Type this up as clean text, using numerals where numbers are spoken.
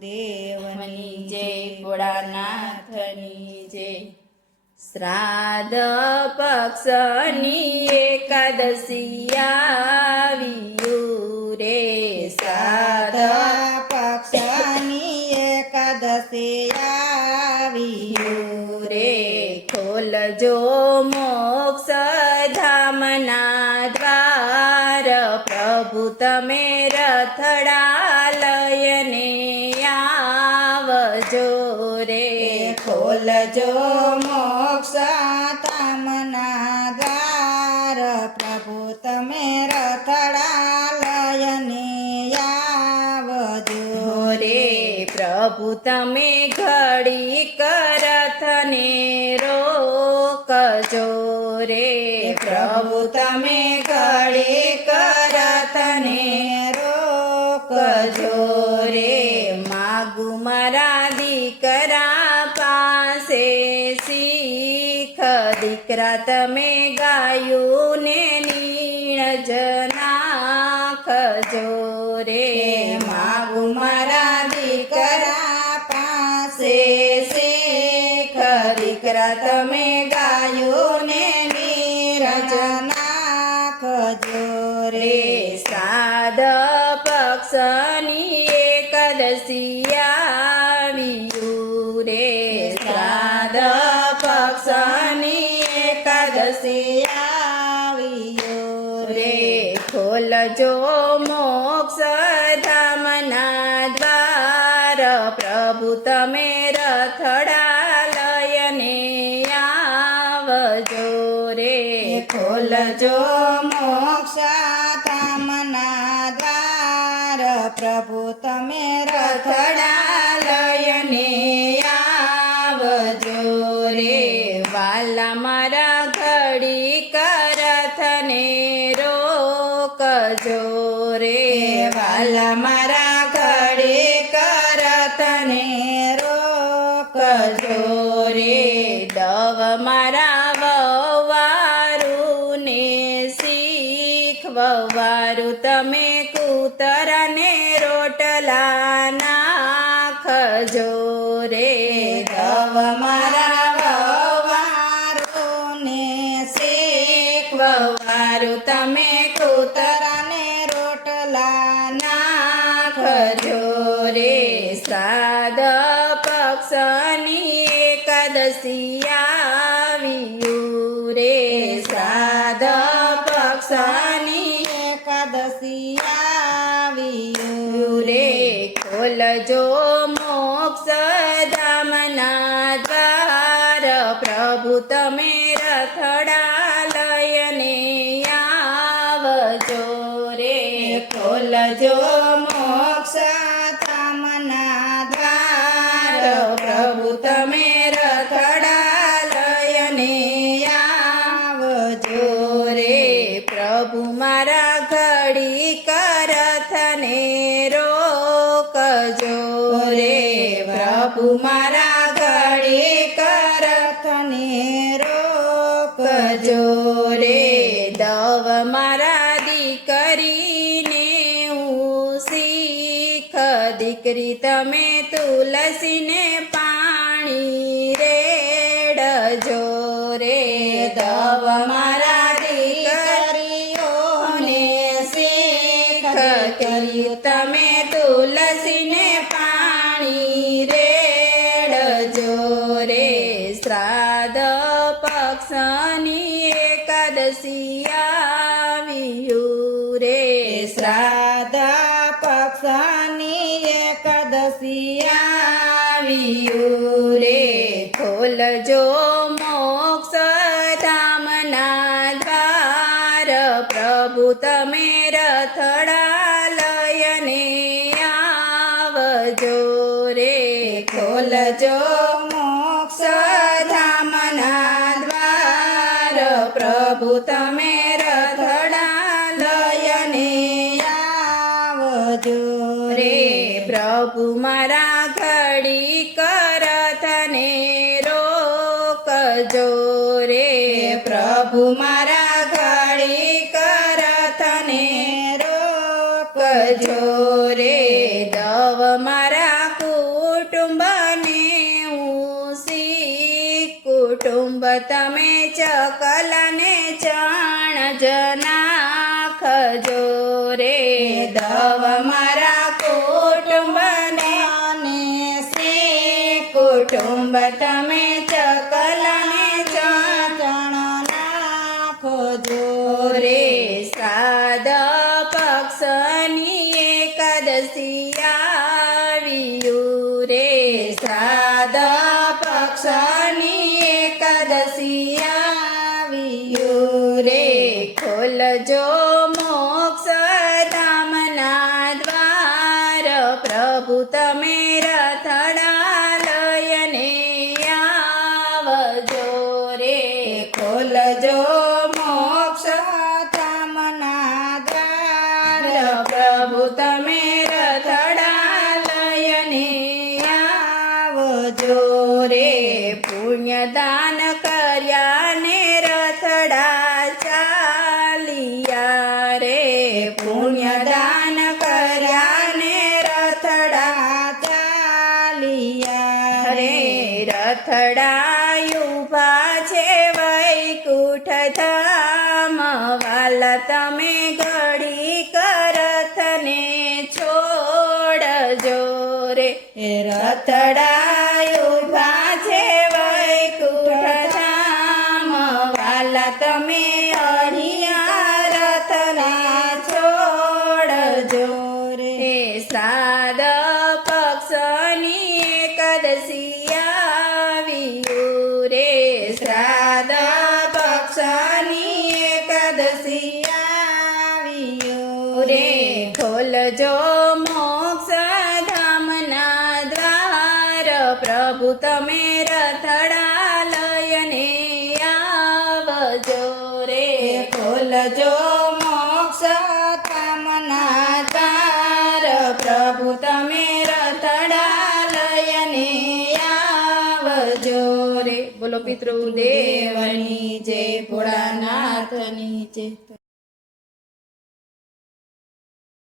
દેવની જય ભોળાનાથની જય। શ્રાદ્ધ પક્ષની એકાદશી આવ્યું રે, શ્રાદ્ધ પક્ષની એકાદશી આવ્યું રે, ખોલજો મોક્ષ ધામના દ્વાર, પ્રભુ તમે રથડા લયને આવજો રે, ખોલજો મોક્ષ ધામના દ્વાર, પ્રભુ તમે રથડા લયને આવજો રે, પ્રભુ તમે ઘડીક રથને રોકજો રે, પ્રભુ તમે ઘડીક રથને રોકજો રે, માગુ મારા દીકરા પાસે શીખ, દીકરા તમે ગાયું ને નીણજ નાખજો રે, માગુ મારા દીકરા પાસે શીખ, દીકરા તમે ગાયું ને નીરજ નાખજો રે। શ્રાદ્ધ પક્ષની એકાદશી આવ્યું રે, શ્રાદ્ધ પક્ષની એકાદશી આવ્યું રે, ખોલજો મોક્ષ ધામના દ્વાર, પ્રભુ તમે રથડા લયને આવજો રે, ખોલજો મોક્ષ ધામના દ્વાર, પ્રભુ તમે રથડા લયને આવજો રે, વાલા મારા ઘડીક રથને રોકજો રે, વાલા મારા ઘડીક રથને રોકજો રે, દવ મારા વવારું ને શીખ, વવારું તમે કૂતરાને રોટલા નાખજો રે, દવ મારા વવારોને શીખ, વવારું તમે કૂતરાને રોટલા નાખજો રે, શ્રાદ્ધ પક્ષની એકાદશી આવ્યું રે, શ્રાદ્ધ પક્ષની એકાદશી આવ્યું રે, ખોલજો મોક્ષ ધામના દ્વાર, પ્રભુ તમે રથડા લયને આવજો રે, ખોલજો મોક્ષ ધામના દ્વાર, પ્રભુ તમે રથડા લયને આવજો રે, પ્રભુ મારા ઘડીક રથને રોકજો રે, પ્રભુ મારા ઘડીક રથને રોકજો રે, દવ મારા દીકરીને હું શીખ, દીકરી તમે તુલસીને પાણી રેડજો રે, દવ મારા દીકરીઓને શીખ, કર્યું તમે તુલસીને પાણી રેડજો રે, શ્રાદ્ધ પક્ષની એકાદશી આવ્યું રે, શ્રાદ્ધ પક્ષની એકાદશી આવ્યું રે, ખોલજો મોક્ષ ધામના દ્વાર, પ્રભુ તમે રથડા લયને આવજો રે, ખોલજો મોક્ષ ધામના દ્વાર, પ્રભુ તમે રથડા લયને આવજો રે, પ્રભુ મારા ઘડીક રથને રોકજો રે, પ્રભુ મારા ઘડીક રથને રોકજો રે, દવ મારા તમે ચકલાને ચણ જ નાખજો રે દવ મારા કુટુંબને કુટુંબ તમે ચકલાને ચણ નાખજો રે શ્રાદ્ધ પક્ષની એકાદશી આવ્યું રે શ્રાદ્ધ પક્ષની એકાદશી આવ્યું રે ખોલજો મોક્ષધામના દ્વાર પ્રભુ તમે રથડા લઈને આવજો રે ખોલજો મોક્ષ ધામના દ્વાર પ્રભુ તમે રથડા લઈને આવજો રે પુણ્યદાન કર્યા ને રથડા ચાલિયા રે પુણ્યદાન કર્યા ને રથડા ચાલિયા રે રથડા ઉભા છે વૈકુંઠ ધામ વાલા તમે ઘડી કરથને છોડજો રે રથડા ઉભા છે વૈકુંઠ ધામ વાલા તમે અહિયા રથના છોડજો રે શ્રાદ્ધ પક્ષની એકાદશી આવ્યું રે શ્રાદ્ધ પક્ષની એકાદશી આવ્યું રે ખોલજો મોક્ષધામના દ્વાર પ્રભુ તમે રથડા લઈને આવજો રે ખોલજો મોક્ષ ધામના દ્વાર પ્રભુ તમે રથડા લઈને આવજો રે બોલો પિતૃદેવની જય ભોળાનાથની જય